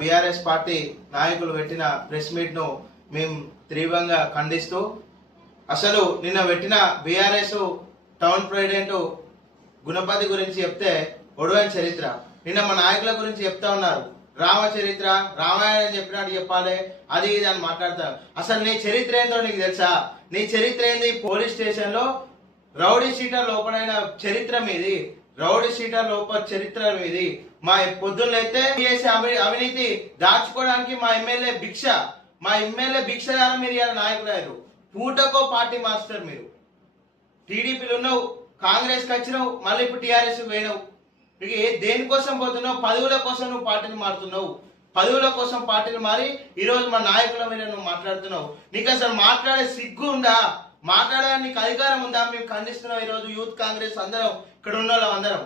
BRS party నాయకులు పెట్టిన press meet ను మేము తీవ్రంగా ఖండిస్తూ అసలు నిన్న పెట్టిన బీఆర్ఎస్ టౌన్ ప్రెసిడెంట్ గుణపతి గురించి చెప్తే ఒడవైన చరిత్ర, నిన్న మా నాయకుల గురించి చెప్తా ఉన్నారు. రామచరిత్ర రామాయణం చెప్పినట్టు చెప్పాలి, అది ఇది అని మాట్లాడతారు. అసలు నీ చరిత్ర ఏందో నీకు తెలుసా? నీ చరిత్ర ఏంది? పోలీస్ స్టేషన్ లో రౌడీ షీటర్ లోపలైన చరిత్ర మీది, రౌడీ షీటర్ లోపల చరిత్ర మీది. మా పొద్దున్నైతే చేసే అవినీతి దాచుకోవడానికి మా ఎమ్మెల్యే భిక్ష మీరు ఇలా నాయకుడు. పూటకో పార్టీ మాస్టర్ మీరు. టీడీపీలు ఉన్నావు, కాంగ్రెస్ కి వచ్చినావు, మళ్ళీ ఇప్పుడు టీఆర్ఎస్ పోయినావు. దేనికోసం పోతున్నావు? పదవుల కోసం నువ్వు పార్టీని మారుతున్నావు. పదవుల కోసం పార్టీని మారి ఈ రోజు మా నాయకుల మీద నువ్వు మాట్లాడుతున్నావు. నీకు అసలు మాట్లాడే సిగ్గు ఉందా? మాట్లాడడానికి అధికారం ఉందా? మేము ఖండిస్తున్నాం ఈ రోజు యూత్ కాంగ్రెస్ అందరం, ఇక్కడ ఉన్న వాళ్ళం అందరం.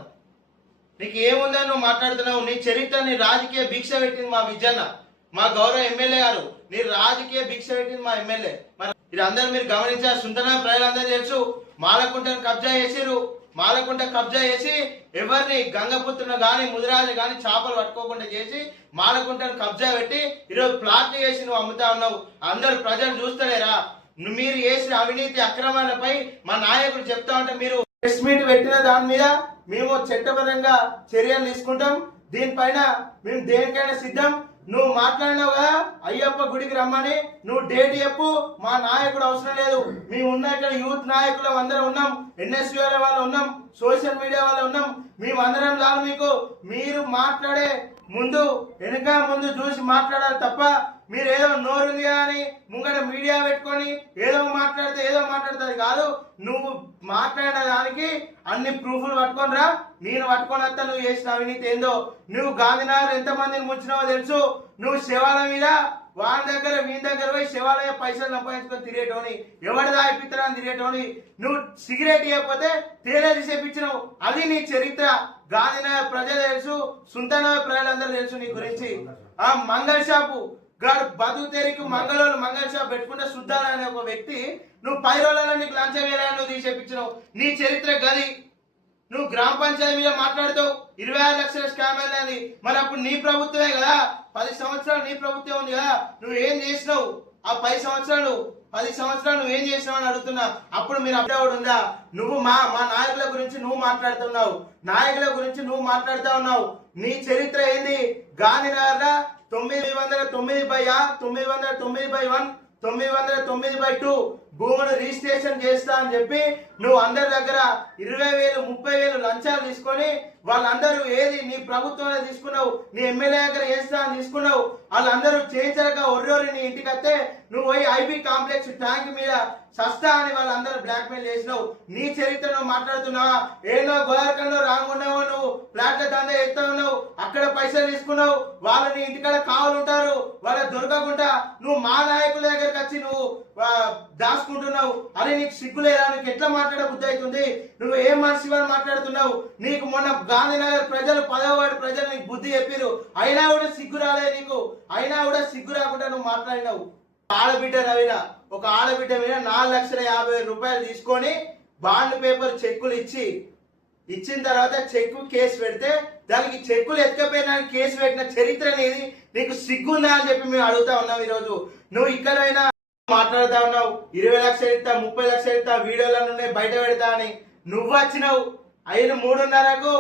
నీకు ఏముందని నువ్వు మాట్లాడుతున్నావు? నీ చరిత్ర, నీ రాజకీయ భిక్ష పెట్టింది మా విజయన్న, మా గౌరవ ఎమ్మెల్యే గారు. నీ రాజకీయ భిక్ష పెట్టింది మా ఎమ్మెల్యే. మరి ఇది అందరూ మీరు గమనించారు. సుందర ప్రజలందరూ తెలుసు. మాలకుంటను కబ్జా చేసిరు. మాలకుంట కబ్జా చేసి ఎవరిని గంగపుత్రుని గాని ముదిరాజు గాని చేపలు పట్టుకోకుండా చేసి మాలకుంటను కబ్జా పెట్టి ఈరోజు ప్లాట్లు చేసి నువ్వు అమ్ముతా ఉన్నావు. అందరు ప్రజలు చూస్తలేరా? మీరు చేసిన అవినీతి అక్రమాలపై మా నాయకులు చెప్తా ఉంటే మీరు ప్రెస్ మీట్ పెట్టిన దాని మీద మేము చట్టపరంగా చర్యలు తీసుకుంటాం. దీనిపైన మేము దేనికైనా సిద్ధం. నువ్వు మాట్లాడినావు కదా అయ్యప్ప గుడికి రమ్మని, నువ్వు డేట్ చెప్పు. మా నాయకుడు అవసరం లేదు. మేము ఉన్న ఇక్కడ యూత్ నాయకులు అందరం ఉన్నాం, ఎన్ఎస్యూ వాళ్ళు ఉన్నాం, సోషల్ మీడియా వాళ్ళు ఉన్నాం. మేము అందరం చాలు మీకు. మీరు మాట్లాడే ముందు వెనుక ముందు చూసి మాట్లాడాలి తప్ప మీరు ఏదో నోరుంది కానీ ముంగట మీడియా పెట్టుకొని ఏదో మాట్లాడతారు కాదు. నువ్వు మాట్లాడిన దానికి అన్ని ప్రూఫ్లు పట్టుకొని రా. నేను పట్టుకొని వస్తా నువ్వు చేసిన అవినీతి ఏందో. నువ్వు గాంధీనగర్ ఎంతమందిని ముంచినావో తెలుసు. నువ్వు శవాల మీద వాళ్ళ దగ్గర వీని దగ్గర పోయి శివాలయ పైసలు సంపాదించుకొని తిరిగేటోని, ఎవరి దాయిపిత్తరాన్ని తిరిగేటోని. నువ్వు సిగరెట్ ఇవ్వకపోతే తేలే తీసేపించినావు. అది నీ చరిత్ర. గాంధీనగర్ ప్రజలు తెలుసు, సుందరనగర్ ప్రజలందరూ తెలుసు నీ గురించి. ఆ మంగళ షాపు గారు బతుకు తెరికి మంగళ షాప్ పెట్టుకుంటే సుద్దాల అనే ఒక వ్యక్తి నువ్వు 10 రోజులలో నీకు లంచం వేయాలని నువ్వు తీసేపించినావు. నీ చరిత్ర గది. నువ్వు గ్రామ పంచాయతీ మీద మాట్లాడుతావు 26 లక్షల స్కామ్ అనేది. మరి అప్పుడు నీ ప్రభుత్వమే కదా, 10 సంవత్సరాలు నీ ప్రభుత్వం ఉంది కదా. నువ్వు ఏం చేసినావు? ఆ 10 సంవత్సరాలు నువ్వు ఏం చేసినావు అని అడుగుతున్నా. అప్పుడు మీరు అప్పుడేవాడు ఉందా? నువ్వు మా నాయకుల గురించి నువ్వు మాట్లాడుతున్నావు, నాయకుల గురించి నువ్వు మాట్లాడుతా ఉన్నావు. నీ చరిత్ర ఏంది? గాంధీనగర్ 909/A 909/1 909/2 భూములు రిజిస్ట్రేషన్ చేస్తా అని చెప్పి నువ్వు అందరి దగ్గర 20,000 30,000 లంచాలు తీసుకొని వాళ్ళందరూ ఏది నీ ప్రభుత్వంలో తీసుకున్నావు, నీ ఎమ్మెల్యే దగ్గర చేస్తా అని తీసుకున్నావు. వాళ్ళందరూ చేయించక ఒర్రోరి నీ ఇంటికి వస్తే నువ్వు పోయి ఐబీ కాంప్లెక్స్ ట్యాంక్ మీద సస్తా అని వాళ్ళందరూ బ్లాక్ మెయిల్ చేసినావు. నీ చరిత్ర నువ్వు మాట్లాడుతున్నావా? ఏదో గోదావరికంలో రానుకున్నావు, నువ్వు ఫ్లాట్ల దందా ఎత్తా ఉన్నావు, అక్కడ పైసలు తీసుకున్నావు. వాళ్ళు నీ ఇంటికాడ కావాలంటారు, వాళ్ళ దొరకకుండా నువ్వు మా నాయకుల దగ్గరకు వచ్చి నువ్వు దాచుకుంటున్నావు. అని నీకు సిగ్గులేదా? నీకు ఎట్లా మాట్లాడే బుద్ధి అవుతుంది? నువ్వు ఏం మనిషి అని మాట్లాడుతున్నావు? నీకు మొన్న గాంధీనగర్ ప్రజలు 10వ వార్డు ప్రజలు నీకు బుద్ధి చెప్పారు, అయినా కూడా సిగ్గు రాలే నీకు. అయినా కూడా సిగ్గు రాకుండా నువ్వు మాట్లాడినావు. ఆడబిడ్డ నవీన ఒక ఆడబిడ్డ మీద 4,50,000 రూపాయలు తీసుకొని బాండ్ పేపర్ చెక్కులు ఇచ్చిన తర్వాత చెక్కు కేసు పెడితే దానికి చెక్కులు ఎత్తుకపోయినానికి కేసు పెట్టిన చరిత్ర అనేది నీకు సిగ్గుందా అని చెప్పి మేము అడుగుతా ఉన్నాం. ఈరోజు నువ్వు ఇక్కడైనా మాట్లాడుతా ఉన్నావు 20 లక్షలు ఇస్తా 30 లక్షలు ఇస్తా వీడియోల నుండి బయట పెడతా అని. నువ్వు వచ్చినావు 5:30కు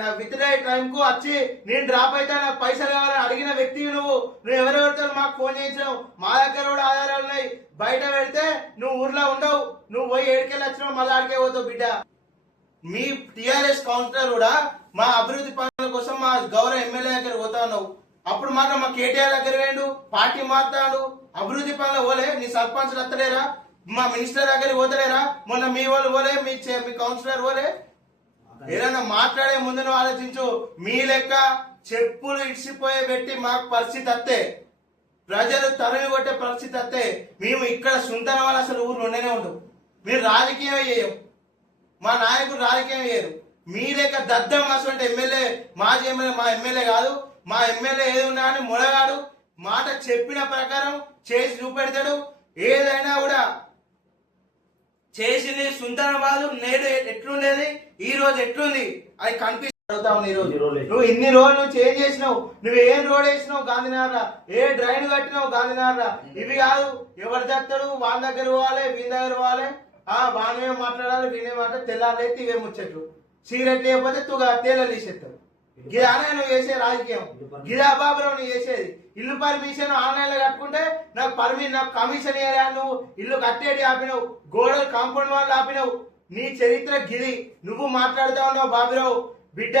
నా విత్ రైట్ టైంకు వచ్చి నేను డ్రాప్ అయితే నాకు పైసలు కావాలని అడిగిన వ్యక్తి నువ్వు ఎవరెవరితో మాకు ఫోన్ చేయించినావు. మా దగ్గర కూడా ఆధారాలు ఉన్నాయి. బయట పెడితే నువ్వు ఊర్లో ఉండవు, నువ్వు పోయి 7కెళ్ళి వచ్చినావు, మళ్ళీ ఆడికే పోతావు బిడ్డ. మీ టిఆర్ఎస్ కౌన్సిలర్ కూడా మా అభివృద్ధి పనుల కోసం మా గౌరవ ఎమ్మెల్యే దగ్గర పోతా ఉన్నావు. అప్పుడు మాత్రం మా కేటీఆర్ దగ్గర వేయండు, పార్టీ మారుతాడు, అభివృద్ధి పనులు పోలే. నీ సర్పంచ్లు వస్తలేరా? మా మినిస్టర్ దగ్గర పోతలేరా? మొన్న మీ వాళ్ళు పోలే, మీ కౌన్సిలర్ పోలే? ఏదైనా మాట్లాడే ముందు నువ్వు ఆలోచించు. మీ లెక్క చెప్పులు ఇడిచిపోయే పెట్టి మాకు పరిస్థితి వస్తే, ప్రజలు తరలి కొట్టే పరిస్థితి వస్తే మేము ఇక్కడ సుందర వాళ్ళు అసలు ఊరు ఉండనే ఉండవు. మీరు రాజకీయం చేయం, మా నాయకుడు రాజకీయం చేయరు. మీ లెక్క దద్దం అసలు ఎమ్మెల్యే మాజీ ఎమ్మెల్యే మా ఎమ్మెల్యే కాదు. మా ఎమ్మెల్యే ఏది ఉన్నా అని మొలగాడు మాట చెప్పిన ప్రకారం చేసి చూపెడతాడు. ఏదైనా కూడా చేసింది సుందరబాదు నేడు ఎట్లుండేది ఈ రోజు ఎట్లుంది అది కనిపిస్తుంది. అడుగుతావు నీ రోజు నువ్వు ఇన్ని రోజులు నువ్వు చేంజ్ చేసినావు, నువ్వు ఏం రోడ్ వేసినావు గాంధీనగర్, ఏ డ్రైన్ కట్టినావు గాంధీనగర్, ఇవి కాదు. ఎవరు చెప్తాడు వాళ్ళ దగ్గర పోవాలి, వీళ్ళ దగ్గర పోవాలి, వానేమో మాట్లాడాలి, వీనే మాట్లాడి తెల్లారైతే ఇవే ముచ్చట్లు. సిగరెట్ లేకపోతే తుగా తేలలు తీసేస్తావు. గిదానే నువ్వు చేసే రాజకీయం, గిదా బాబురావు నువ్వు చేసేది. ఇల్లు పర్మిషన్ ఆన్లైన్ లో కట్టుకుంటే నాకు కమిషన్ ఇవ్వలే, నువ్వు ఇల్లు కట్టేటి ఆపినావు, గోడలు కాంపౌండ్ వాళ్ళు ఆపినావు. నీ చరిత్ర గిది. నువ్వు మాట్లాడుతా ఉన్నావు బాబురావు. బిడ్డ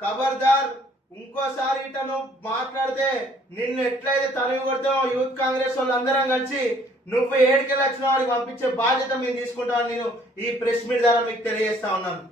ఖబర్దార్, ఇంకోసారి ఇట నువ్వు మాట్లాడితే నిన్ను ఎట్లయితే తరిమి కొడతావు యూత్ కాంగ్రెస్ వాళ్ళు అందరం కలిసి నువ్వు ఏడికెళ్ళి వచ్చిన వాడికి పంపించే బాధ్యత మేము తీసుకుంటామని నేను ఈ ప్రెస్ మీట్ ద్వారా మీకు తెలియజేస్తా ఉన్నాను.